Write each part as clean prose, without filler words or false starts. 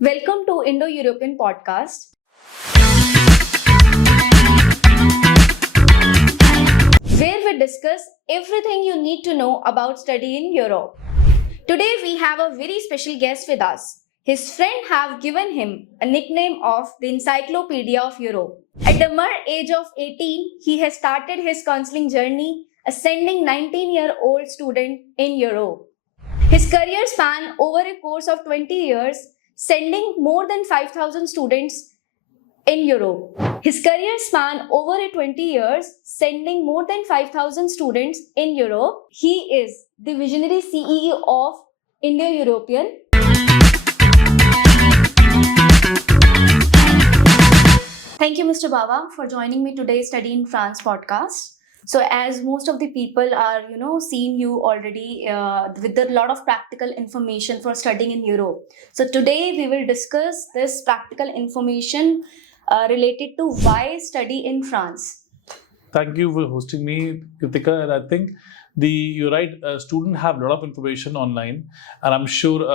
Welcome to Indo-European Podcast. Where we discuss everything you need to know about study in Europe. Today we have a very special guest with us. His friend have given him a nickname of the Encyclopedia of Europe. At the mere age of 18, he has started his counseling journey, ascending 19-year-old student in Europe. His career span over a course of 20 years, sending more than 5,000 students in Europe. His career span over a 20 years, sending more than 5,000 students in Europe. He is the visionary CEO of Indo-European. Thank you, Mr. Baba, for joining me today Study in France podcast. So as most of the people are, seen you already with a lot of practical information for studying in Europe. So today we will discuss this practical information related to why study in France. Thank you for hosting me, Kritika. And I think you're right. Students have a lot of information online, and I'm sure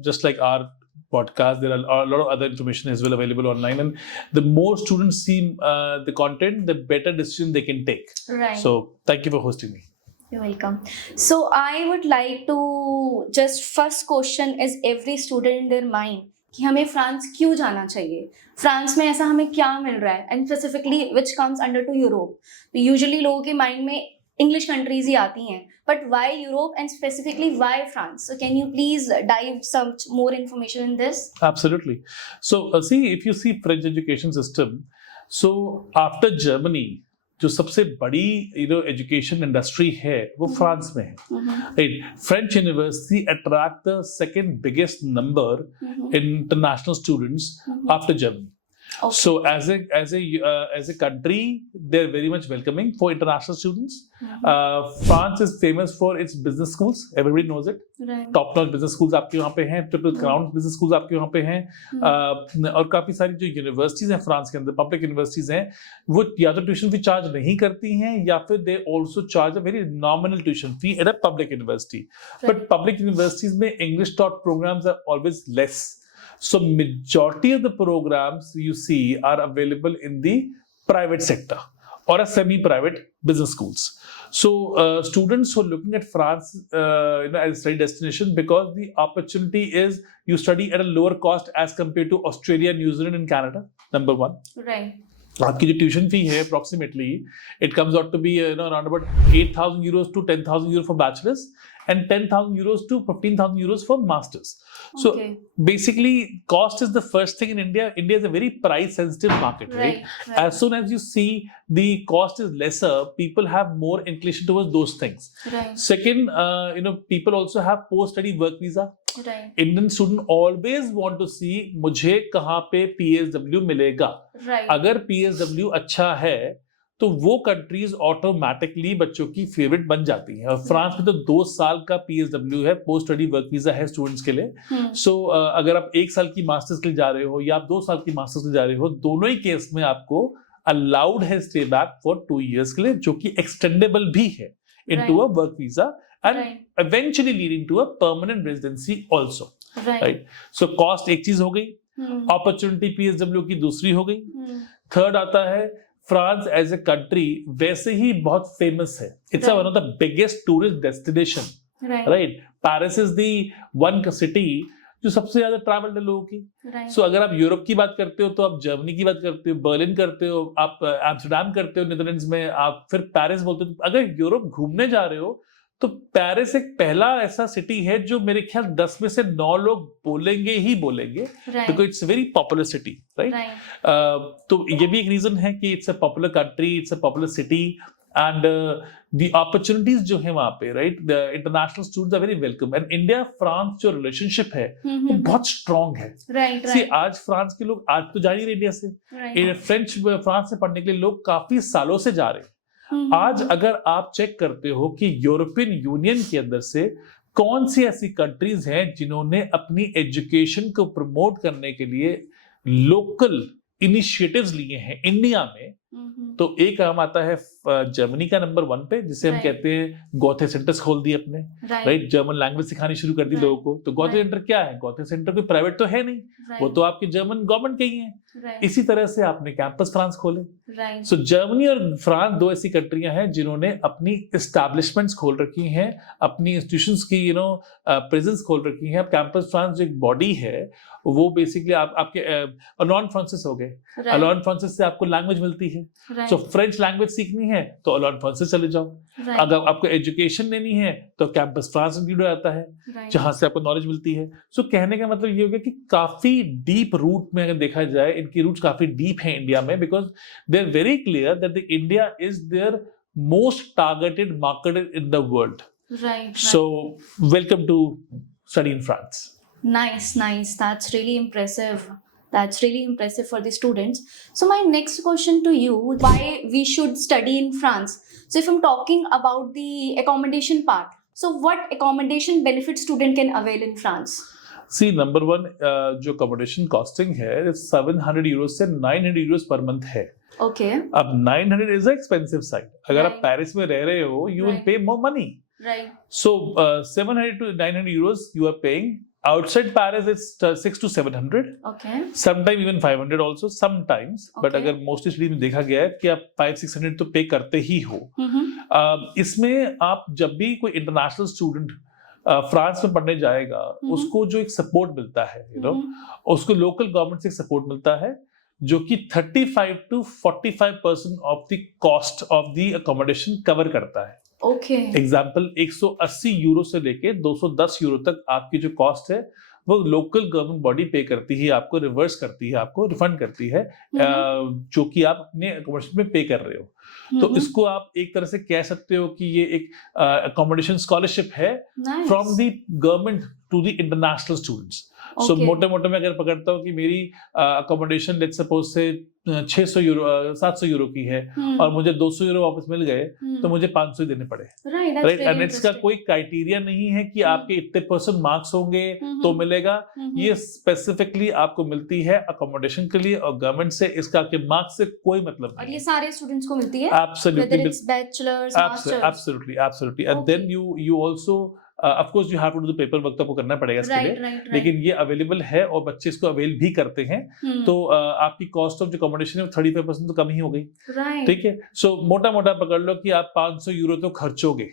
just like our podcast, there are a lot of other information as well available online. And the more students see the content, the better decision they can take. Right. So thank you for hosting me. You're welcome. So I would like to just first question is every student in their mind कि हमें France क्यों जाना चाहिए, France में ऐसा हमें क्या मिल रहा है, and specifically which comes under to Europe. तो यूजुअली लोगों के माइंड में इंग्लिश कंट्रीज ही आती हैं, but why Europe and specifically why France? So can you please dive some more information in this? Absolutely. So if you see French education system, so after Germany, जो सबसे बड़ी education industry है वो France में है. Right. French university attract the second biggest number international students after Germany. Okay. So as a country, they're very much welcoming for international students. France is famous for its business schools. Everybody knows it. Right. Top-notch business schools आपके वहाँ पे हैं, Triple Crown business schools आपके वहाँ पे हैं, और काफी सारी जो यूनिवर्सिटीज हैं फ्रांस के अंदर, पब्लिक यूनिवर्सिटीज हैं, वो या तो ट्यूशन फी चार्ज नहीं करती हैं या फिर they also charge a very nominal tuition fee at a public university. Right. But public universities में English taught programs are always less. So majority of the programs you see are available in the private sector or a semi-private business schools. So students who are looking at France as a study destination, because the opportunity is you study at a lower cost as compared to Australia, New Zealand and Canada, number one. Right. आपकी जो tuition fee है approximately it comes out to be around about 8,000 euros to 10,000 euros for bachelors and 10,000 euros to 15,000 euros for masters. So basically cost is the first thing in India. India is a very price sensitive market, right? As soon as you see the cost is lesser, people have more inclination towards those things. Right. Second, people also have post study work visa. Right. Indian student always want to see मुझे कहाँ पे PSW मिलेगा. Right. अगर PSW अच्छा है तो वो countries automatically बच्चों की फेवरेट बन जाती हैं. और फ्रांस में तो 2 साल का PSW है, पोस्ट स्टडी वर्क वीजा है स्टूडेंट्स के लिए. सो अगर आप 1 साल की मास्टर्स के लिए जा रहे हो या आप 2 साल की मास्टर्स के लिए जा रहे हो, दोनों ही केस में आपको अलाउड है स्टे बैक फॉर 2 years के लिए, जो कि एक्सटेंडेबल भी है into a work visa and eventually leading to a permanent residency also. Right. So cost एक चीज हो गई, अपॉर्चुनिटी PSW की दूसरी हो गई. थर्ड आता है फ्रांस एज ए कंट्री वैसे ही बहुत फेमस है. It's one of the biggest tourist destination. Right. Paris is the one city जो सबसे ज्यादा ट्रैवल्ड है लोगों की. सो अगर आप यूरोप की बात करते हो तो आप जर्मनी की बात करते हो, बर्लिन करते हो, आप एम्स्टर्डम करते हो नीदरलैंड्स में, आप फिर पेरिस बोलते हो. अगर यूरोप घूमने जा रहे हो तो पेरिस एक पहला ऐसा सिटी है जो मेरे ख्याल 10 में से 9 लोग बोलेंगे ही बोलेंगे, because it's very popular city. Right. तो ये भी एक रीजन है कि it's a popular country, it's a popular city, and the opportunities जो है वहां पे, right, the international students are very welcome. And India France जो रिलेशनशिप है वो बहुत स्ट्रांग है. See, आज फ्रांस के लोग आज तो जा नहीं रहे इंडिया से, फ्रेंच फ्रांस से पढ़ने के लिए लोग काफी सालों से जा रहे हैं. आज अगर आप चेक करते हो कि यूरोपियन यूनियन के अंदर से कौन सी ऐसी कंट्रीज हैं जिन्होंने अपनी एजुकेशन को प्रमोट करने के लिए लोकल इनिशिएटिव्स लिए हैं इंडिया में, तो एक काम आता है जर्मनी का नंबर 1 पे, जिसे हम Right. कहते हैं गोथे सेंटर्स खोल दिए अपने, राइट, जर्मन लैंग्वेज सिखानी शुरू कर दी Right. लोगों को। तो गोथे Right. सेंटर क्या है? गोथे सेंटर कोई प्राइवेट तो है नहीं, वो तो आपके जर्मन गवर्नमेंट के ही है। Right. इसी तरह से आपने कैंपस फ्रांस खोले। Right. सो जर्मनी और फ्रांस दो ऐसी कंट्रियां हैं जिन्होंने अपनी एस्टैब्लिशमेंट्स खोल रखी हैं, अपनी इंस्टीट्यूशंस की प्रेजेंस खोल रखी है। अब कैंपस फ्रांस जो एक बॉडी है, वो बेसिकली आपके अलॉन फ्रांसिस हो गए। Right. अलॉन फ्रांसिस से आपको लैंग्वेज मिलती है। Right. सो फ्रेंच लैंग्वेज सीखनी है तो अलॉन फ्रांसिस चले जाओ। Right. अगर आपको एजुकेशन लेनी है तो कैंपस फ्रांस इंक्लूड हो जाता है, Right. जहां से आपको नॉलेज मिलती है। सो कहने का मतलब ये हो गया कि काफी डीप रूट में अगर देखा जाए, इनकी रूट्स काफी डीप है इंडिया में, because they are very clear that the India is their most targeted market in the world. Right. So welcome to study in France. Nice, nice. That's really impressive. That's really impressive for the students. So my next question to you, why we should study in France? So if I'm talking about the accommodation part, so what accommodation benefit student can avail in France? See number 1, जो accommodation costing है 700 euros से 900 euros per month है। Okay. अब 900 is expensive side. अगर आप Right. Paris में रह रहे हो, यू विल Right. पे more money. Right. So 700 to 900 euros you are paying. Outside Paris, it's 600 to 700. Okay. Sometimes even 500 also. Sometimes, but Okay. अगर मोस्टली सिटीज में देखा गया है कि आप 500-600 तो पे करते ही हो। Mm-hmm. इसमें आप जब भी कोई इंटरनेशनल स्टूडेंट फ्रांस में पढ़ने जाएगा, उसको जो एक सपोर्ट मिलता है, उसको लोकल गवर्नमेंट से एक सपोर्ट मिलता है, जो कि 35 to 45% of the cost of the accommodation cover करता है। Okay. एग्जाम्पल 180 यूरो से लेके 210 यूरो तक आपकी जो कॉस्ट है, वो लोकल गवर्नमेंट बॉडी पे करती है, आपको रिवर्स करती है, आपको रिफंड करती है, जो कि आप अपने अकोमोडेशन में पे कर रहे हो। तो इसको आप एक तरह से कह सकते हो कि ये एक अकोमोडेशन स्कॉलरशिप है Nice. From the government to the international students. So Okay. मोटे मोटे में अगर पकड़ता हूँ कि मेरी अकोमोडेशन लेट्स सपोज से 600 यूरो 700 यूरो की है, और मुझे 200 यूरो वापस मिल गए, तो मुझे 500 देने पड़े। Right. That's right, really and इसका interesting. कोई क्राइटेरिया नहीं है कि आपके इतने परसेंट मार्क्स होंगे तो मिलेगा। ये स्पेसिफिकली आपको मिलती है अकोमोडेशन के लिए, और गवर्नमेंट से इसका आपके मार्क्स से कोई मतलब और नहीं ये है। सारे स्टूडेंट्स को मिलती है, Absolutely, whether it's bachelor's, master's. absolutely, and Okay. then you also of course you have to do the paper work, तो आपको करना पड़ेगा इसके Right, लिए, right, right. लेकिन ये अवेलेबल है और बच्चे इसको अवेल भी करते हैं। तो आपकी कॉस्ट ऑफ जो अकोमोडेशन है 35% तो कम ही हो गई। Right. ठीक है, सो मोटा मोटा पकड़ लो कि आप 500 यूरो तो खर्चोगे।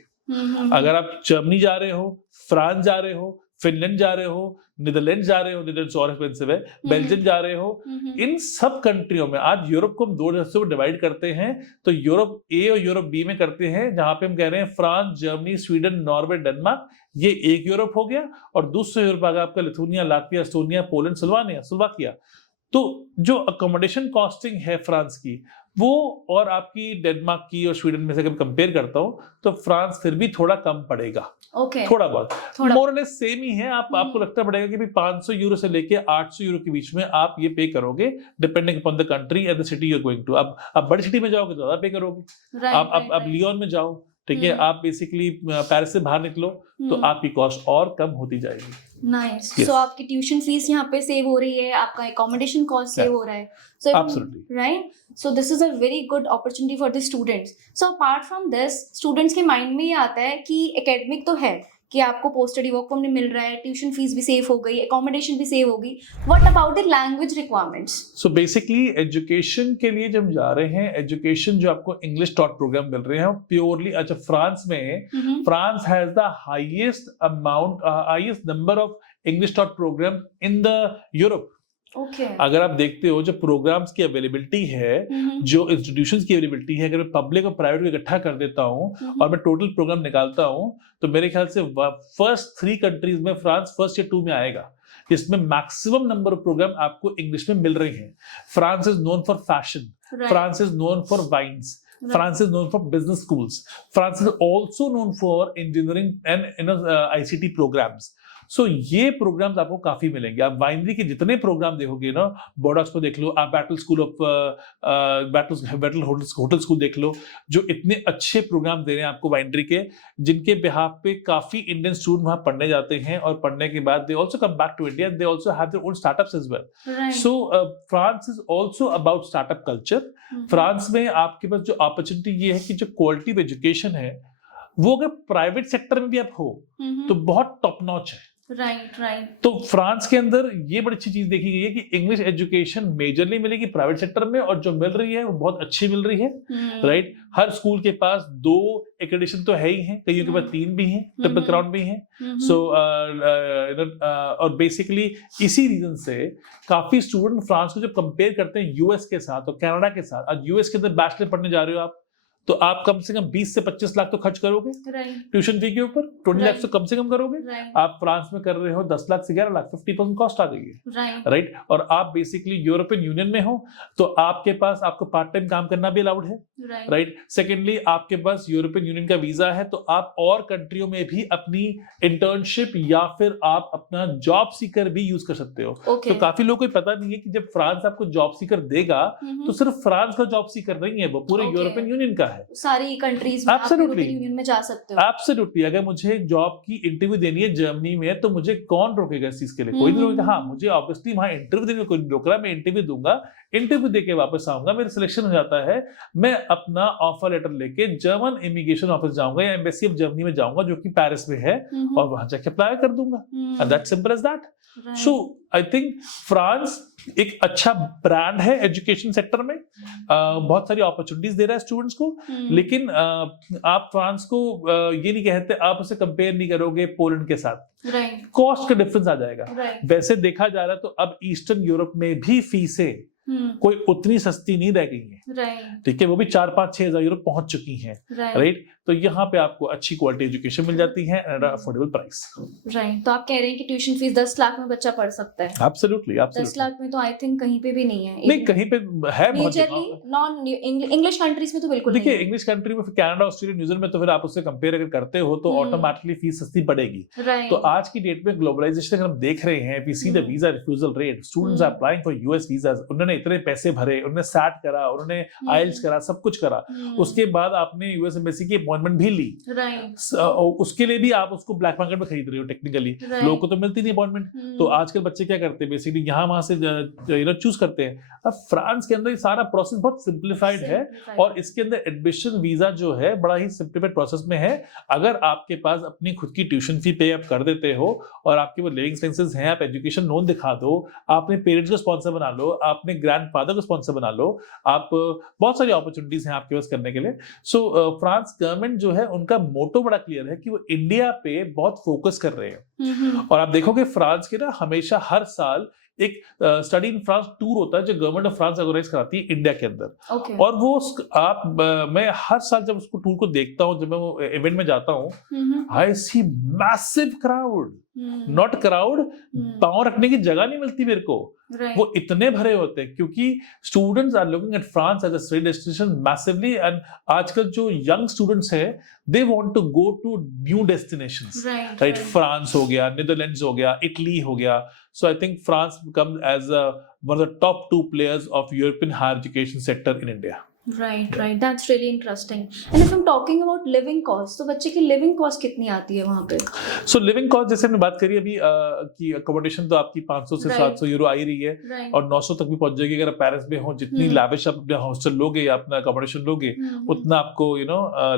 अगर आप जर्मनी जा रहे हो, फ्रांस जा रहे हो, फिनलैंड जा रहे हो, नीदरलैंड जा रहे हो, नीदरलैंड और एक्सपेंसिव है, बेल्जियम जा रहे हो, इन सब कंट्रियों में आज यूरोप को हम 2 हिस्सों में डिवाइड करते हैं। तो यूरोप ए और यूरोप बी में करते हैं, जहां पे हम कह रहे हैं France, Germany, Sweden, Norway, Denmark, ये एक यूरोप हो गया, और दूसरा यूरोप आ गया आपका Lithuania, Latvia, Estonia, Poland, Slovakia. तो जो अकोमोडेशन कॉस्टिंग है फ्रांस की, वो और आपकी डेनमार्क की और स्वीडन में से अगर कंपेयर करता हूं, तो फ्रांस फिर भी थोड़ा कम पड़ेगा। Okay. थोड़ा बहुत, थोड़ा- मोर और लेस सेम ही है। आपको लगता पड़ेगा कि भाई 500 यूरो से लेके 800 यूरो के बीच में आप ये पे करोगे, depending upon the country and the city you are going to. अब बड़ी सिटी में जाओगे तो ज्यादा पे करोगे। Right, आप right, right. लियोन में जाओ, ठीक है, आप बेसिकली पेरिस से बाहर निकलो, तो आपकी कॉस्ट और कम होती जाएगी। नाइस। Yes. सो आपकी ट्यूशन फीस यहाँ पे सेव हो रही है, आपका एकोमोडेशन कॉस्ट सेव हो रहा है, सो Absolutely. Right, so this is a very good opportunity for the students. So apart from this, students के माइंड में ये आता है कि एकेडमिक तो है कि आपको पोस्ट स्टडी वर्क फ्रॉम मिल रहा है, ट्यूशन फीस भी सेव हो गई, एकोमोडेशन भी सेव होगी, what about the language requirements? So basically education के लिए जब हम जा रहे हैं, एजुकेशन जो आपको इंग्लिश टॉट प्रोग्राम मिल रहे हैं प्योरली, अच्छा फ्रांस में, France has the highest number of English taught program in the Europe. Okay. अगर आप देखते हो जो प्रोग्राम्स की अवेलेबिलिटी है, जो इंस्टीट्यूशंस की अवेलेबिलिटी है, अगर मैं पब्लिक और प्राइवेट को इकट्ठा कर देता हूं और मैं टोटल प्रोग्राम निकालता हूं, तो मेरे ख्याल से फर्स्ट 3 कंट्रीज में फ्रांस फर्स्ट या 2 में आएगा, जिसमें मैक्सिमम नंबर ऑफ प्रोग्राम आपको इंग्लिश में मिल रहे हैं। France is known for fashion, France is known for wines, France is known for business schools. France is also known for engineering and ICT programs. सो ये प्रोग्राम्स आपको काफी मिलेंगे। आप वाइनरी के जितने प्रोग्राम देखोगे ना, बोर्डॉक्स को देख लो, आप बैटल होटल स्कूल देख लो, जो इतने अच्छे प्रोग्राम दे रहे हैं आपको वाइनरी के, जिनके बिहाफ पे काफी इंडियन स्टूडेंट वहां पढ़ने जाते हैं, और पढ़ने के बाद they also come back to India, they also have their own startups as well. So France is also about startup culture. France में आपके पास जो अपॉर्चुनिटी ये है कि जो क्वालिटी ऑफ एजुकेशन है वो अगर प्राइवेट सेक्टर में भी आप हो तो बहुत टॉप नॉच है। राइट। तो फ्रांस के अंदर ये बड़ी अच्छी चीज देखी गई है कि इंग्लिश एजुकेशन मेजरली मिलेगी प्राइवेट सेक्टर में, और जो मिल रही है वो बहुत अच्छी मिल रही है। राइट, हर स्कूल के पास 2 एक्रेडिटेशन तो है ही हैं, कईयों के पास 3 भी हैं, ट्रिपल क्राउन भी हैं। सो और बेसिकली इसी रीजन से काफी स्टूडेंट फ्रांस को जब कंपेयर करते हैं यूएस के साथ और कनाडा के साथ, आज यूएस के अंदर बैचलर पढ़ने जा रहे हो आप, तो आप कम से कम 20 से 25 लाख तो खर्च करोगे ट्यूशन फी के ऊपर, 20 लाख तो कम से कम करोगे। आप फ्रांस में कर रहे हो 10 लाख से 11 लाख, 50% कॉस्ट आ गई है। राइट, और आप बेसिकली यूरोपियन यूनियन में हो तो आपके पास आपको पार्ट टाइम काम करना भी अलाउड है। राइट, सेकेंडली आपके पास यूरोपियन यूनियन का वीजा है, तो आप और कंट्रियों में भी अपनी इंटर्नशिप या फिर आप अपना जॉब सीकर भी यूज कर सकते हो। तो काफी लोगों को पता नहीं है कि जब फ्रांस आपको जॉब सीकर देगा तो सिर्फ फ्रांस का जॉब सीकर नहीं है, वो पूरे यूरोपियन यूनियन का है। सारी कंट्रीज में आप यूरोपियन यूनियन में जा सकते हो। एब्सोल्युटली, अगर मुझे जॉब की इंटरव्यू देनी है जर्मनी में तो मुझे कौन रोकेगा इस चीज के लिए? कोई नहीं रोकेगा। हाँ, मुझे ऑब्वियसली वहां इंटरव्यू देने में कोई नहीं रोक रहा, मैं इंटरव्यू दूंगा, इंटरव्यू देके वापस आऊंगा, मेरा सिलेक्शन हो जाता है, मैं अपना ऑफर लेटर लेके जर्मन इमिग्रेशन ऑफिस जाऊंगा या एम्बेसी ऑफ जर्मनी में जाऊंगा जो कि पेरिस में है, और वहां जाके अप्लाई कर दूंगा। And that's simple as that. So I think France एक अच्छा ब्रांड है एजुकेशन सेक्टर में, बहुत सारी अपॉर्चुनिटीज दे रहा है स्टूडेंट्स को। लेकिन आप फ्रांस को ये नहीं कहते, आप उसे कंपेयर नहीं करोगे पोलैंड के साथ। कॉस्ट का डिफरेंस आ जाएगा। वैसे देखा जा रहा है तो अब ईस्टर्न यूरोप में भी फीसें कोई उतनी सस्ती नहीं रह गई है। ठीक है, वो भी 4-5-6 हजार यूरो पहुंच चुकी हैं। राइट, तो यहाँ पे आपको अच्छी क्वालिटी एजुकेशन मिल जाती है एट अफोर्डेबल प्राइस। राइट, तो आप कह रहे हैं कि ट्यूशन फीस 10 लाख में बच्चा पढ़ सकता है? एब्सोल्युटली, 10 लाख में तो आई थिंक कहीं पे भी नहीं है। नहीं, कहीं पे है मेजरली नॉन इंग्लिश कंट्रीज में तो बिल्कुल नहीं है। देखिए, इंग्लिश कंट्री में, कनाडा, ऑस्ट्रेलिया, न्यूजीलैंड में तो फिर आप उससे कंपेयर अगर करते हो तो ऑटोमेटिकली फीस सस्ती पड़ेगी। तो आज की डेट में ग्लोबलाइजेशन अगर हम देख रहे हैं, we see the visa refusal rate, students are applying for US visas, उन्होंने इतने पैसे भरे, उन्होंने सैट करा, उन्होंने आइल्स करा, सब कुछ करा, उसके बाद आपने यूएस एम्बेसी की अपॉइंटमेंट भी ली। उसके लिए भी आप उसको ब्लैक मार्केट में खरीद रहे हो टेक्निकली, लोगों को तो मिलती नहीं अपॉइंटमेंट। तो आजकल बच्चे क्या करते हैं, बेसिकली यहाँ वहां से चूज करते हैं। अब फ्रांस के अंदर ये सारा प्रोसेस बहुत सिंप्लीफाइड है, और इसके अंदर एडमिशन वीजा जो है बड़ा ही सिंप्लीफाइड प्रोसेस में है। अगर आपके पास अपनी खुद की ट्यूशन फी पे आप कर देते हो, और आपके वो लिविंग एक्सपेंसेस हैं, आप एजुकेशन लोन दिखा दो, आपने पेरेंट्स को स्पॉन्सर बना लो, आपने ग्रैंडफादर को स्पॉन्सर बना लो, आप बहुत सारी अपॉर्चुनिटीज हैं आपके पास करने के लिए। सो फ्रांस गवर्नमेंट जो है, उनका मोटो बड़ा क्लियर है कि वो इंडिया पे बहुत फोकस कर रहे हैं। और आप देखोगे फ्रांस के ना हमेशा हर साल एक स्टडी इन फ्रांस टूर होता है जो गवर्नमेंट ऑफ फ्रांस ऑर्गेनाइज कराती है इंडिया के अंदर। और वो मैं हर साल जब उसको टूर को देखता हूँ, जब मैं वो इवेंट में जाता हूँ, आई सी मैसिव क्राउड, नॉट क्राउड, पांव रखने की जगह नहीं मिलती मेरे को। वो इतने भरे होते हैं क्योंकि students are looking at France as a study destination massively. And आजकल जो यंग स्टूडेंट्स हैं, they want to go to new destinations. Right, France हो गया, नीदरलैंड्स हो गया, इटली हो गया। So I think France becomes as one of the top 2 players of European higher education sector in India. Right. That's really interesting. And if I'm talking about living cost, तो बच्चे की living cost कितनी आती है वहाँ पे? So living cost जैसे हमने बात करी अभी कि accommodation तो आपकी 500 से 700 यूरो आ ही रही है, और 900 तक भी पहुंच जाएगी अगर आप पेरिस में हो। जितनी lavish आप अपने हॉस्टल लोगे या अपना accommodation लोगे, उतना आपको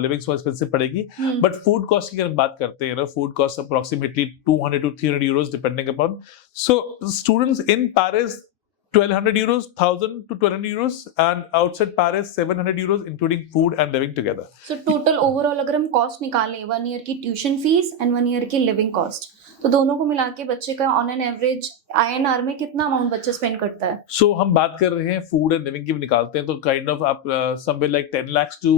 living so expensive पड़ेगी। But food cost की अगर हम बात करते हैं, food cost approximately 200 to 300 euros depending upon. So students in Paris 1200 euros, 1000 to 1200 euros, and outside Paris 700 euros, including food and living together. So total overall अगर हम cost निकालें 1 year की tuition fees and 1 year की living cost, तो दोनों को मिला के बच्चे का ऑन एन एवरेज INR में कितना अमाउंट बच्चा स्पेंड करता है? सो हम बात कर रहे हैं फूड एंड लिविंग की भी निकालते हैं तो काइंड ऑफ आप somewhere like 10 lakh to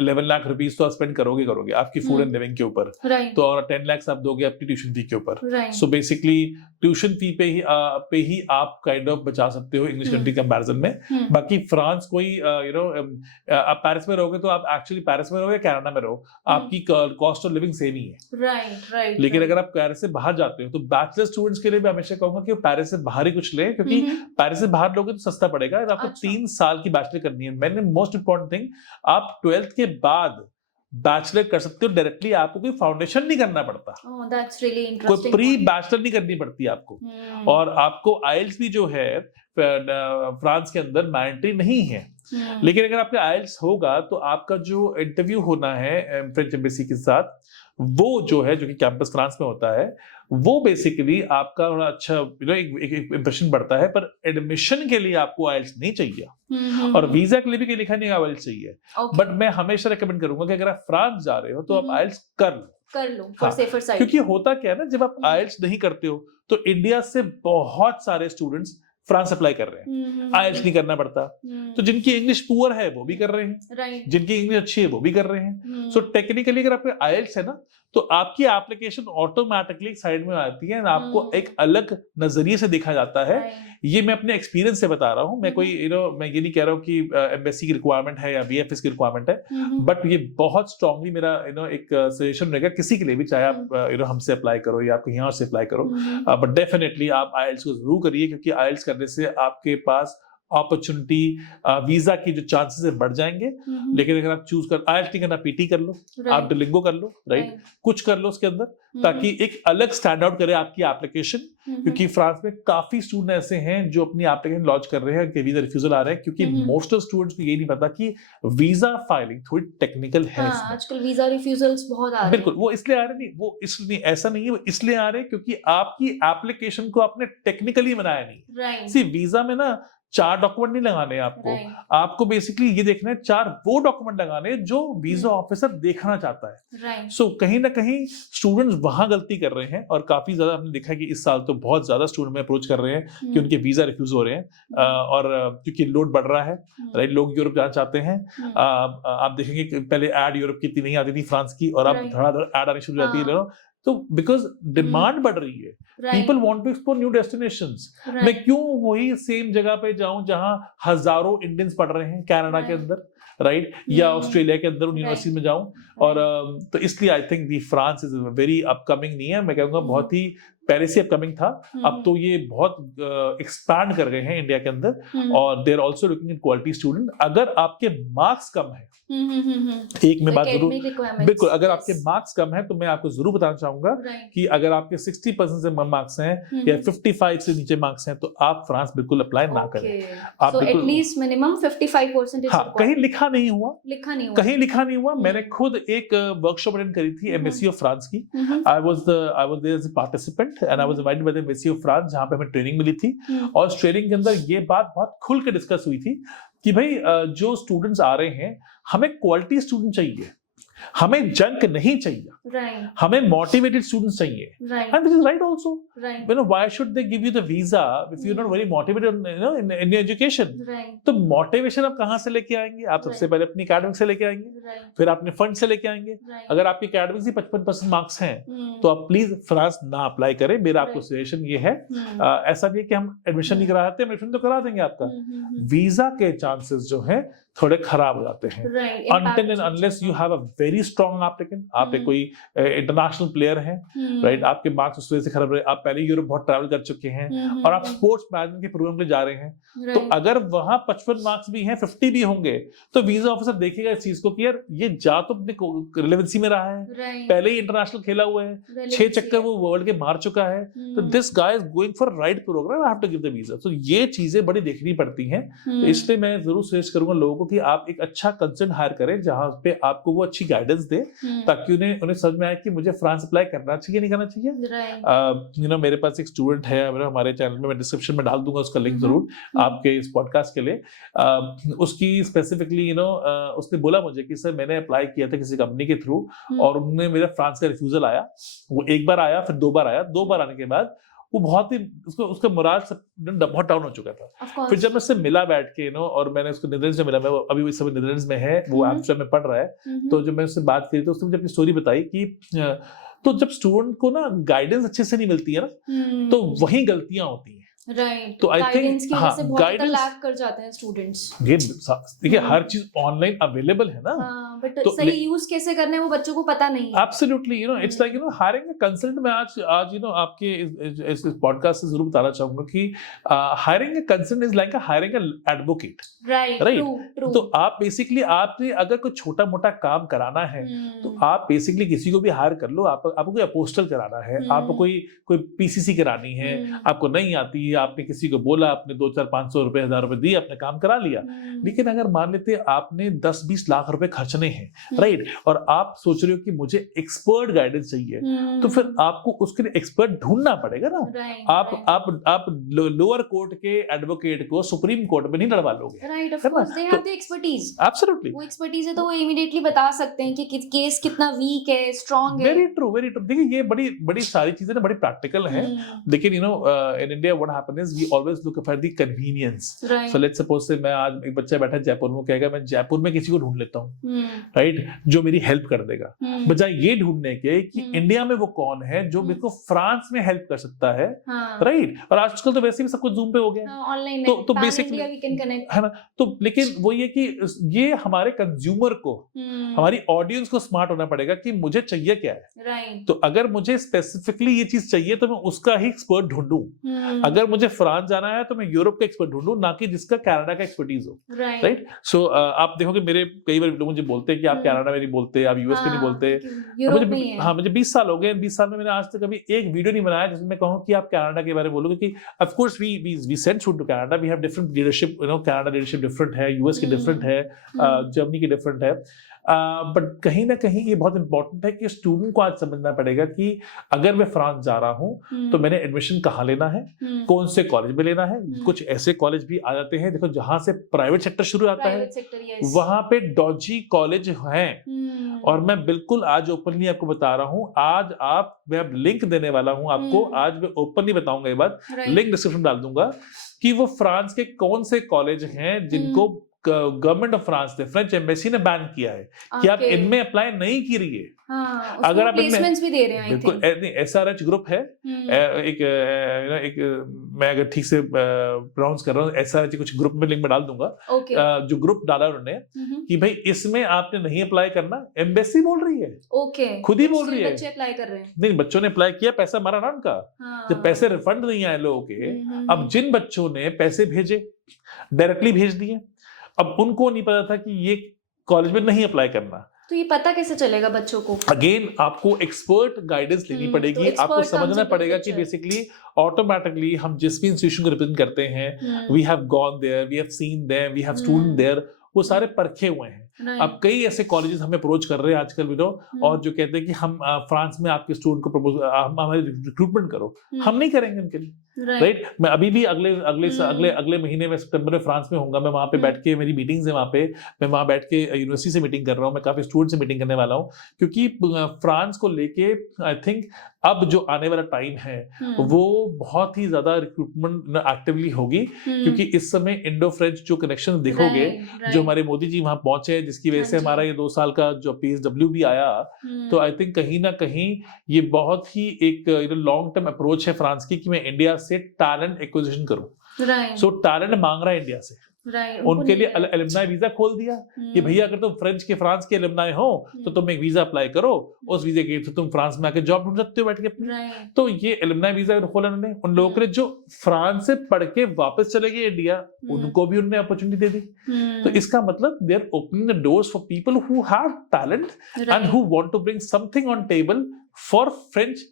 11 lakh rupees तो आप स्पेंड करोगे आपकी फूड एंड लिविंग के ऊपर। तो और 10 लाख आप दोगे आपकी ट्यूशन फी के ऊपर। सो बेसिकली ट्यूशन फी पे ही आप काइंड ऑफ बचा सकते हो इंग्लिश कंट्री कंपैरिजन में। बाकी फ्रांस कोई आप पेरिस में रहोगे तो आप एक्चुअली पेरिस में रहोगे, कनाडा में रहो, आपकी कॉस्ट ऑफ लिविंग सेम ही है। लेकिन अगर आप पेरिस से बाहर जाते हो तो बैचलर स्टूडेंट्स के लिए मैं हमेशा कहूंगा कि पेरिस से बाहर ही कुछ ले, क्योंकि पेरिस से बाहर लोगे तो सस्ता पड़ेगा। आपको अच्छा। 3 साल की बैचलर करनी है। मैंने मोस्ट इंपॉर्टेंट थिंग, आप 12th के बाद बैचलर कर सकते हो डायरेक्टली, आपको कोई फाउंडेशन नहीं करना पड़ता, दैट्स रियली कोई इंटरेस्टिंग। प्री बैचलर नहीं करनी पड़ती आपको। और आपको आइल्स भी जो है फ्रांस के अंदर मैंडेटरी नहीं है, लेकिन अगर आपका आइल्स होगा तो आपका जो इंटरव्यू होना है फ्रेंच एम्बेसी के साथ, वो जो है, जो कि कैंपस फ्रांस में होता है, वो बेसिकली आपका बड़ा अच्छा एक इंप्रेशन बढ़ता है। पर एडमिशन के लिए आपको आइल्स नहीं चाहिए, और वीजा के लिए भी कहीं लिखा नहीं आइल्स चाहिए। बट मैं हमेशा रिकमेंड करूंगा कि अगर आप फ्रांस जा रहे हो तो आप आइल्स कर लो फॉर सेफर साइड। क्योंकि होता क्या है ना, जब आप आइल्स नहीं करते हो तो इंडिया से बहुत सारे स्टूडेंट्स फ्रांस अप्लाई कर रहे हैं, आइल्स नहीं करना पड़ता। तो जिनकी इंग्लिश पुअर है वो भी कर रहे हैं, जिनकी इंग्लिश अच्छी है वो भी कर रहे हैं। सो टेक्निकली अगर आपके आइल्स है ना, तो आपकी एप्लीकेशन ऑटोमेटिकली साइड में आती है, आपको एक अलग नजरिए से देखा जाता है। ये मैं अपने एक्सपीरियंस से बता रहा हूँ, मैं कोई मैं ये नहीं कह रहा हूँ कि एम्बेसी की रिक्वायरमेंट है या बीएफएस की रिक्वायरमेंट है, बट ये बहुत स्ट्रांगली मेरा एक सजेशन रहेगा किसी के लिए भी, चाहे आप हमसे अप्लाई करो या आप कहीं और से अप्लाई करो, बट डेफिनेटली आप आइल्स को जरूर करिए, क्योंकि आइल्स करने से आपके पास अपॉर्चुनिटी, वीजा की जो चांसेस है बढ़ जाएंगे। लेकिन अगर आप चूज कर आइल्स नहीं करना, पीटी कर लो, आप डुओलिंगो कर लो, राइट, कुछ कर लो उसके अंदर, ताकि एक अलग स्टैंड आउट करे आपकी एप्लीकेशन। क्योंकि फ्रांस में काफी स्टूडेंट ऐसे हैं जो अपनी एप्लीकेशन लॉन्च कर रहे हैं कि वीजा रिफ्यूजल आ रहे हैं, क्योंकि मोस्ट ऑफ स्टूडेंट्स को ये नहीं पता कि वीजा फाइलिंग थोड़ी टेक्निकल है। आजकल वीजा रिफ्यूजल्स बहुत आ रहे हैं। बिल्कुल, वो इसलिए आ रहे नहीं, वो इसलिए ऐसा नहीं है, वो इसलिए आ रहे हैं क्योंकि आपकी एप्लीकेशन को आपने टेक्निकली बनाया नहीं। सी वीजा में ना 4 डॉक्यूमेंट नहीं लगाने आपको, आपको बेसिकली ये देखना है 4 वो डॉक्यूमेंट लगाने जो वीजा ऑफिसर देखना चाहता है। सो कहीं ना कहीं स्टूडेंट्स वहां गलती कर रहे हैं, और काफी ज्यादा हमने देखा कि इस साल तो बहुत ज्यादा स्टूडेंट में अप्रोच कर रहे हैं कि उनके वीजा रिफ्यूज हो रहे हैं, और क्योंकि लोड बढ़ रहा है, राइट, लोग यूरोप जाना चाहते हैं। आप देखेंगे कि पहले एड यूरोप की इतनी नहीं आती थी फ्रांस की, और अब धड़ाधड़ एड आनी शुरू हो जाती है। तो बिकॉज डिमांड बढ़ रही है, people want to explore new destinations. मैं क्यों वही सेम जगह पे जाऊं जहां हजारों इंडियंस पढ़ रहे हैं, कनाडा के अंदर, राइट, या ऑस्ट्रेलिया के अंदर यूनिवर्सिटी में जाऊं। और तो इसलिए I think the France is very upcoming, नहीं है, मैं कहूंगा बहुत ही पहले से अपकमिंग था, अब तो ये बहुत एक्सपैंड कर गए हैं इंडिया के अंदर, और they are also looking at quality student. अगर आपके मार्क्स कम है, एक में बात जरूर, बिल्कुल, अगर आपके मार्क्स कम है तो मैं आपको जरूर बताना चाहूंगा कि अगर आपके 60% से कम मार्क्स हैं या 55 से नीचे मार्क्स हैं, तो आप फ्रांस बिल्कुल अप्लाई ना करें। आप एटलीस्ट मिनिमम 55%। हाँ, कहीं लिखा नहीं हुआ, कहीं लिखा नहीं हुआ। मैंने खुद एक वर्कशॉप अटेंड करी थी एम्बेसी ऑफ फ्रांस की। I was there as a participant and I was invited by the embassy of France, जहां पे हमें ट्रेनिंग मिली थी। और उस ट्रेनिंग के अंदर ये बात बहुत खुल के डिस्कस हुई थी कि भाई जो स्टूडेंट्स आ रहे हैं, हमें क्वालिटी स्टूडेंट चाहिए, हमें जंक नहीं चाहिए, हमें मोटिवेटेड स्टूडेंट्स चाहिए, and this is right also. You know, why should they give you the visa if you're not very motivated, you know, in your education? तो मोटिवेशन आप कहाँ से लेके आएंगे? आप सबसे पहले अपनी एकेडमिक से लेके आएंगे, फिर अपने फंड से लेके आएंगे। अगर आपकी एकेडमिक से 55% मार्क्स हैं, तो आप प्लीज फ्रांस ना अप्लाई करें। मेरा आपको सजेशन ये है, ऐसा नहीं है कि हम एडमिशन नहीं करा देते, एडमिशन तो करा देंगे आपका, वीजा के चांसेस जो है थोड़े खराब हो जाते हैं। Until and unless you have a very strong applicant, आप एक कोई इंटरनेशनल प्लेयर हैं, राइट, आपके मार्क्स उस वजह से खराब रहे, आप पहले यूरोप बहुत ट्रैवल कर चुके हैं और आप स्पोर्ट्स मैनेजमेंट के प्रोग्राम पे जा रहे हैं, तो अगर वहां 55 मार्क्स भी हैं, 50 भी होंगे, तो वीजा ऑफिसर देखेगा इस चीज को कि यार ये जा तो अपने रिलेवेंसी में रहा है, पहले ही इंटरनेशनल खेला हुआ है, 6 चक्कर वो वर्ल्ड के मार चुका है, तो this guy is going for right program, I have to give the visa. तो ये चीजें बड़ी देखनी पड़ती हैं, तो इसलिए मैं जरूर सजेस्ट करूंगा लोगों कि आप एक अच्छा कंसल्टेंट हायर करें जहां पे आपको वो अच्छी गाइडेंस दे, ताकि उन्हें समझ में आए कि मुझे फ्रांस अप्लाई करना चाहिए नहीं करना चाहिए। मेरे पास एक स्टूडेंट है हमारे चैनल में, मैं डिस्क्रिप्शन में डाल दूंगा उसका लिंक जरूर आपके इस पॉडकास्ट के लिए। उसकी स्पेसिफिकली उसने बोला मुझे कि सर मैंने अप्लाई किया था किसी कंपनी के थ्रू, और उन्होंने मेरा फ्रांस का रिफ्यूजल आया, वो एक बार आया, फिर 2 बार आया, 2 बार आने के बाद वो बहुत ही उसका मोराल बहुत डाउन हो चुका था। फिर जब मैं उससे मिला बैठ के और मैंने उसको नीदरलैंड्स में मिला, मैं अभी इस समय नीदरलैंड्स में है, वो एम्स्टर्डम में पढ़ रहा है, तो जब मैं उससे बात करी तो उसने मुझे अपनी स्टोरी बताई कि तो जब स्टूडेंट को ना गाइडेंस अच्छे से नहीं मिलती है ना, तो वही गलतियां होती हैं। राइट, तो I think, गाइडेंस की वजह से बहुत guidance- लैग कर जाते हैं स्टूडेंट्स। ये देखिए हर चीज ऑनलाइन अवेलेबल है ना, बट तो सही यूज कैसे करना है वो बच्चों को पता नहीं है। Absolutely, it's like hiring a consultant. मैं आज आपके इस पॉडकास्ट से जरूर बताना चाहूंगा कि hiring a consultant is like hiring a advocate, right. True. तो आप बेसिकली आपने अगर कोई छोटा मोटा काम कराना है तो आप बेसिकली किसी को भी हायर कर लो। आपको कोई अपोस्टल कराना है, आपको कोई पीसीसी करानी है, आपको नहीं आती है, आपने किसी को बोला, आपने 200-400-500 रुपए 1000 रुपए दिए, आपने काम करा लिया। लेकिन अगर मान लेते आपने 10-20 लाख रुपए खर्चने हैं, राइट, और आप सोच रहे हो कि मुझे एक्सपर्ट गाइडेंस चाहिए, तो फिर आपको उसके लिए एक्सपर्ट ढूंढना पड़ेगा ना। आप लोअर कोर्ट के एडवोकेट को सुप्रीम कोर्ट में नहीं लड़वा लोगे, right, of course they have the expertise. Absolutely, वो एक्सपर्टीज है तो वो इमीडिएटली बता सकते हैं कि केस कितना वीक है, स्ट्रांग है। Very true. देखिए ये बड़ी सारी चीजें ना बड़ी प्रैक्टिकल हैं, लेकिन in India what happen is we always look for the convenience. So let's suppose say मैं आज एक बच्चा बैठा है जयपुर में, कहेगा मैं जयपुर में किसी को ढूंढ लेता हूँ, राइट, जो मेरी हेल्प कर देगा, बजाय ये ढूंढने के कि इंडिया में वो कौन है जो मेरे को फ्रांस में हेल्प कर सकता है, राइट। और आजकल तो वैसे भी सब कुछ जूम पे हो गया, ऑनलाइन तो बेसिकली है ना। तो लेकिन वो ये कि ये हमारे कंज्यूमर को, हमारी ऑडियंस को स्मार्ट होना पड़ेगा कि मुझे चाहिए क्या है, राइट। तो अगर मुझे स्पेसिफिकली ये चीज चाहिए तो मैं उसका ही एक्सपर्ट ढूंढूं। अगर मुझे फ्रांस जाना है तो मैं यूरोप का एक्सपर्ट ढूंढूं, ना कि जिसका कनाडा का एक्सपर्टीज हो, राइट। सो आप देखोगे मेरे कई बार लोग मुझे बोलते हैं कि आप कनाडा में नहीं बोलते, आप यूएस में नहीं बोलते। मुझे 20 साल हो गए, 20 साल में मैंने आज तक कभी एक वीडियो नहीं बनाया जिसमें मैं कहूं कि आप कनाडा के बारे में बोलोगे। कि of course we send shoot to Canada, we have different leadership, Canada leadership different है, यूएस की डिफरेंट है, जर्मनी की डिफरेंट है। बट कहीं ना कहीं ये बहुत इंपॉर्टेंट है कि स्टूडेंट को आज समझना पड़ेगा कि अगर मैं फ्रांस जा रहा हूं तो मैंने एडमिशन कहाँ लेना है, कौन से कॉलेज में लेना है। कुछ ऐसे कॉलेज भी आ जाते हैं, देखो जहां से प्राइवेट सेक्टर शुरू आता है, वहां पे डॉजी कॉलेज हैं। और मैं बिल्कुल आज ओपनली आपको बता रहा हूं, आज मैं लिंक देने वाला हूं आपको, आज मैं ओपनली बताऊंगा ये बात, लिंक डिस्क्रिप्शन डाल दूंगा कि वो फ्रांस के कौन से कॉलेज हैं जिनको गवर्नमेंट ऑफ फ्रांस ने, फ्रेंच एम्बेसी ने बैन किया है कि आप इनमें अप्लाई नहीं कीजिए। अगर आप प्लेसमेंट्स भी दे रहे हैं, बिल्कुल। एसआरएच ग्रुप है, एक मैं अगर ठीक से प्रोनाउंस कर रहा हूँ, एसआरएच कुछ ग्रुप में लिंक में डाल दूंगा, जो ग्रुप डाला उन्होंने कि भाई इसमें आपने नहीं अप्लाई करना, एम्बेसी बोल रही है, खुद ही बोल रही है। बच्चे अप्लाई कर रहे हैं, नहीं, बच्चों ने अप्लाई किया, पैसा मारा ना उनका, जब पैसे रिफंड नहीं आए लोगों के। अब जिन बच्चों ने पैसे भेजे, डायरेक्टली भेज दिए, अब उनको नहीं पता था कि ये कॉलेज में नहीं अप्लाई करना, तो ये पता कैसे चलेगा बच्चों को? अगेन आपको एक्सपर्ट गाइडेंस लेनी पड़ेगी, तो आपको समझना पड़ेगा कि बेसिकली ऑटोमेटिकली हम जिस भी इंस्टीट्यूशन को रिप्रेजेंट करते हैं, we have gone there, we have seen them, we have student there, वो सारे परखे हुए हैं। अब कई ऐसे कॉलेजेस हमें अप्रोच कर रहे हैं आजकल और जो कहते हैं कि हम फ्रांस में आपके स्टूडेंट को प्रपोज, हमारी रिक्रूटमेंट करो। हम नहीं करेंगे उनके लिए, राइट। मैं अभी भी अगले महीने में सितंबर में फ्रांस में होऊंगा। मैं वहां पे बैठ के, मेरी मीटिंग्स है वहां पे, मैं वहां बैठ के यूनिवर्सिटी से मीटिंग कर रहा हूँ, मैं काफी स्टूडेंट से मीटिंग करने वाला हूँ, क्योंकि फ्रांस को लेके आई थिंक अब जो आने वाला टाइम है वो बहुत ही ज्यादा रिक्रूटमेंट एक्टिवली होगी, क्योंकि इस समय इंडो फ्रेंच जो कनेक्शन देखोगे, जो हमारे मोदी जी वहां पहुंचे, जिसकी वजह से हमारा ये 2 साल का जो PSW भी आया, तो आई थिंक कहीं ना कहीं ये बहुत ही एक लॉन्ग टर्म अप्रोच है फ्रांस की कि मैं इंडिया से टैलेंट एक्विजिशन करूं। सो टैलेंट मांग रहा है इंडिया से, उनके लिए एलुमनाई वीजा खोल दिया कि भैया अगर तुम फ्रांस के एलुमनाई हो तो तुम एक वीजा अप्लाई करो, उस वीजे के थ्रू तुम फ्रांस में आके जॉब ढूंढ सकते हो बैठ के। तो ये एलुमनाई वीजा खोला उन्होंने, उन लोगों के लिए जो फ्रांस से पढ़ के वापस चले गए इंडिया, उनको भी उन्होंने अपॉर्चुनिटी दे दी। तो इसका मतलब they are opening the doors for people who have talent and who want to bring something on table for French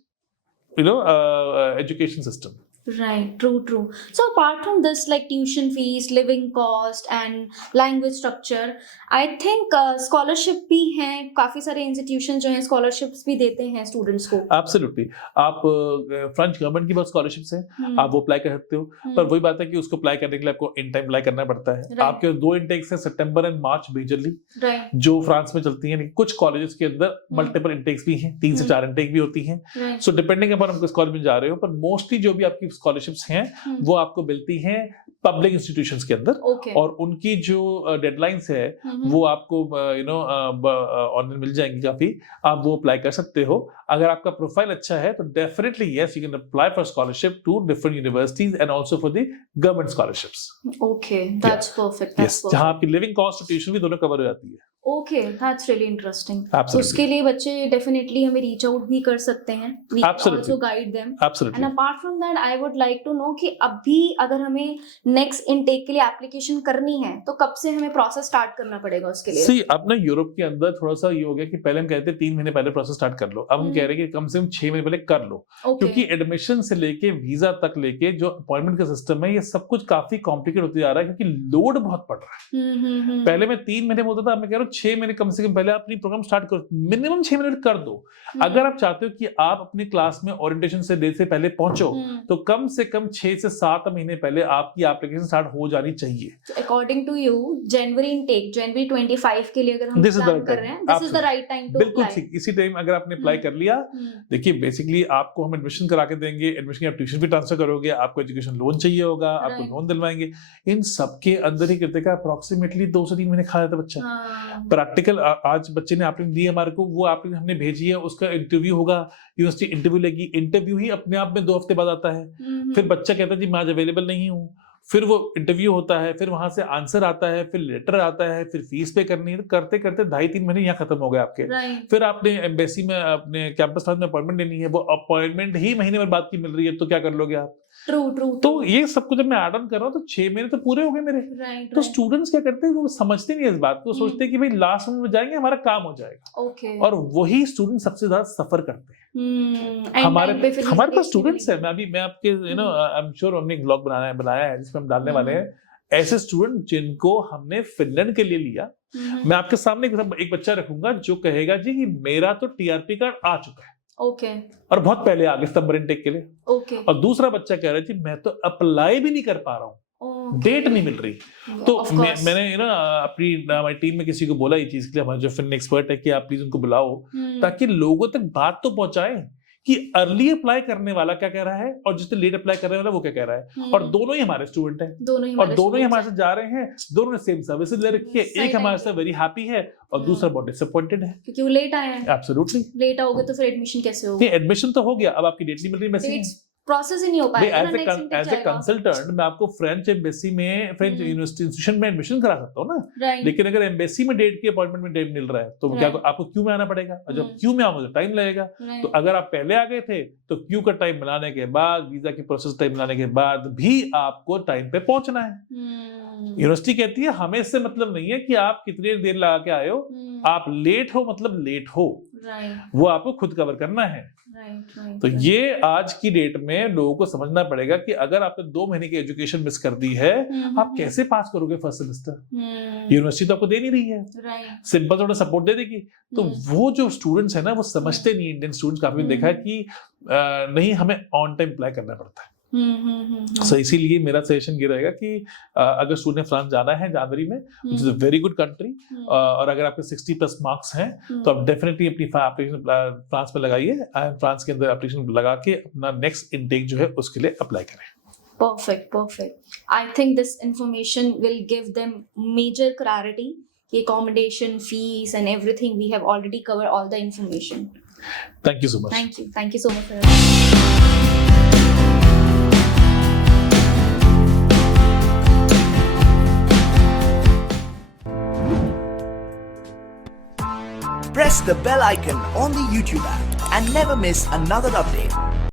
education system. Right, true. So apart from this, like tuition fees, living cost and language structure, I think scholarship भी हैं, काफी सारे institutions जो हैं scholarships भी देते हैं students को। Absolutely, आप फ्रेंच गवर्नमेंट की बहुत scholarships हैं, आप वो अप्लाई कर सकते हो, पर वही बात है कि उसको अप्लाई करने के लिए आपको इन टाइम अप्लाई करना पड़ता है। आपके 2 इंटेक्स हैं, सितंबर एंड मार्च मेजरली, जो फ्रांस में चलती हैं। कुछ कॉलेजेस के अंदर मल्टीपल इंटेक्स भी हैं, 3 से 4 इंटेक भी होती हैं। सो डिपेंडिंग अपन किस कॉलेज में जा रहे हो, पर मोस्टली जो भी आपकी स्कॉलरशिप्स हैं वो आपको मिलती हैं पब्लिक इंस्टीट्यूशंस के अंदर, ओके और उनकी जो डेडलाइंस है वो आपको ऑनलाइन मिल जाएंगी काफी, आप वो अप्लाई कर सकते हो। अगर आपका प्रोफाइल अच्छा है तो definitely yes you can apply for scholarship to different universities and also for the government scholarships. Okay that's perfect, yes, जहां आपकी लिविंग कॉस्ट और ट्यूशन भी दोनों कवर हो जाती है। Okay that's really interesting. Absolutely. तो उसके लिए बच्चे डेफिनेटली हमें रीच आउट भी कर सकते हैं, we can Absolutely. Also guide them. Absolutely. And apart from that I would like to know कि अभी अगर हमें नेक्स्ट इनटेक के लिए एप्लीकेशन करनी है तो कब से हमें प्रोसेस स्टार्ट करना पड़ेगा उसके लिए? सी अपने यूरोप के अंदर थोड़ा सा ये हो गया कि पहले हम कहते 3 महीने पहले प्रोसेस स्टार्ट कर लो, अब हम कह रहे हैं कि कम से कम 6 महीने पहले कर लो, क्योंकि एडमिशन से लेके वीजा तक लेके जो अपॉइंटमेंट का सिस्टम है ये सब कुछ काफी कॉम्प्लिकेट होते जा रहा है, क्योंकि लोड बहुत पड़ रहा है। पहले मैं 3 महीने में होता था, अब मैं कह रहा हूँ 6 महीने कम से कम पहले अपनी प्रोग्राम स्टार्ट करो, मिनिमम 6 महीने कर दो। अगर आप चाहते हो कि आप अपनी क्लास में ओरिएंटेशन से डे से पहले पहुंचो तो कम से कम 6 से 7 महीने पहले आपकी एप्लीकेशन स्टार्ट हो जानी चाहिए। According to you January intake January 25 के लिए अगर हम प्लान कर रहे हैं, this is the right time to बिल्कुल ठीक, इसी टाइम अगर आपने अप्लाई कर लिया, देखिए बेसिकली आपको हम एडमिशन करा के देंगे, एडमिशन आप ट्यूशन भी ट्रांसफर करोगे, आपको एजुकेशन लोन चाहिए होगा, आपको लोन दिलवाएंगे, इन सबके अंदर ही कितने का अप्रोक्सीमेटली 2 से 3 महीने खा जाता बच्चा। प्रैक्टिकल आज बच्चे ने आपने दी हमारे को, वो आपने हमने भेजी है, उसका इंटरव्यू होगा, यूनिवर्सिटी इंटरव्यू लेगी, इंटरव्यू ही अपने आप में 2 हफ्ते बाद आता है। फिर बच्चा कहता है जी मैं आज अवेलेबल नहीं हूँ, फिर वो इंटरव्यू होता है, फिर वहां से आंसर आता है, फिर लेटर आता है, फिर फीस पे करनी है, करते करते 2.5-3 महीने यहाँ खत्म हो गए आपके। फिर आपने एम्बेसी में अपने कैंपस में अपॉइंटमेंट लेनी है, वो अपॉइंटमेंट ही महीने भर बाद की मिल रही है, तो क्या कर लोगे आप? ट्रू। तो ये सब कुछ जब मैं ऐड ऑन कर रहा हूँ तो 6 महीने तो पूरे हो गए मेरे। तो स्टूडेंट्स क्या करते हैं, वो समझते नहीं है इस बात को, सोचते हैं कि भाई लास्ट में जाएंगे हमारा काम हो जाएगा, और वही स्टूडेंट सबसे ज्यादा सफर करते हैं। हमारे पास स्टूडेंट्स है, मैं आपके आई एम श्योर हमने एक ब्लॉग बनाया है जिसमें हम डालने वाले हैं ऐसे स्टूडेंट जिनको हमने फिनलैंड के लिए लिया। मैं आपके सामने एक बच्चा रखूंगा जो कहेगा जी कि मेरा तो टीआरपी कार्ड आ चुका है, और बहुत पहले आ गया सितंबर इनटेक के लिए, और दूसरा बच्चा कह रहा है जी मैं तो अप्लाई भी नहीं कर पा रहा हूँ, डेट नहीं मिल रही। तो मैंने अपनी हमारी टीम में किसी को बोला ये चीज के लिए, हमारे जो फिन एक्सपर्ट है कि आप प्लीज उनको बुलाओ ताकि लोगों तक बात तो पहुंचाए कि अर्ली अप्लाई करने वाला क्या कह रहा है और जिसने लेट अप्लाई करने वाला वो क्या कह रहा है। और दोनों ही हमारे स्टूडेंट हैं, और दोनों ही हमारे साथ जा रहे हैं, दोनों ने सेम सर्विसेज ले रखी है। एक हमारे साथ वेरी हैप्पी है और दूसरा बहुत डिसअपॉइंटेड है क्योंकि वो लेट आया है। एब्सोल्युटली लेट आओगे तो फिर एडमिशन कैसे होगा? एडमिशन तो हो गया, अब आपकी डेट नहीं मिल रही, मैसेज प्रोसेस ही नहीं हो पाएगा। एज ए कंसल्टेंट मैं आपको फ्रेंच एम्बेसी में, फ्रेंच यूनिवर्सिटी इंस्टीट्यूशन में एडमिशन करा सकता हूँ ना, लेकिन अगर एम्बेसी में डेट की अपॉइंटमेंट में डेट मिल रहा है तो क्या आपको क्यू में आना पड़ेगा, और जब क्यू में आओगे तो टाइम लगेगा। तो अगर आप पहले आ गए थे तो क्यू का टाइम बनाने के बाद, वीजा की प्रोसेस टाइम बनाने के बाद भी आपको टाइम पे पहुंचना है। यूनिवर्सिटी कहती है हमें इससे मतलब नहीं है कि आप कितनी देर लगा के आए हो, आप लेट हो मतलब लेट हो, वो आपको खुद कवर करना है। तो ये आज की डेट में लोगों को समझना पड़ेगा कि अगर आपने 2 महीने की एजुकेशन मिस कर दी है, आप कैसे पास करोगे फर्स्ट सेमेस्टर? यूनिवर्सिटी तो आपको दे नहीं रही है, सिंपल थोड़ा सपोर्ट दे देगी। तो वो जो स्टूडेंट्स है ना वो समझते नहीं, इंडियन स्टूडेंट्स काफी देखा है कि नहीं हमें ऑन टाइम अप्लाई करना पड़ता है। सो इसीलिए मेरा सजेशन ये रहेगा कि अगर स्टूडेंट ने फ्रांस जाना है जनवरी में, which is a very good country, और अगर आपके 60+ मार्क्स हैं तो आप डेफिनेटली अपनी एप्लीकेशन फ्रांस में लगाइए, एंड फ्रांस के अंदर एप्लीकेशन लगा के अपना नेक्स्ट इनटेक जो है उसके लिए अप्लाई करें। Perfect. I think this information will give them major clarity. The accommodation, fees, and everything we have already covered all the information. Thank you so much. Thank you so much for that. Press the bell icon on the YouTube app and never miss another update.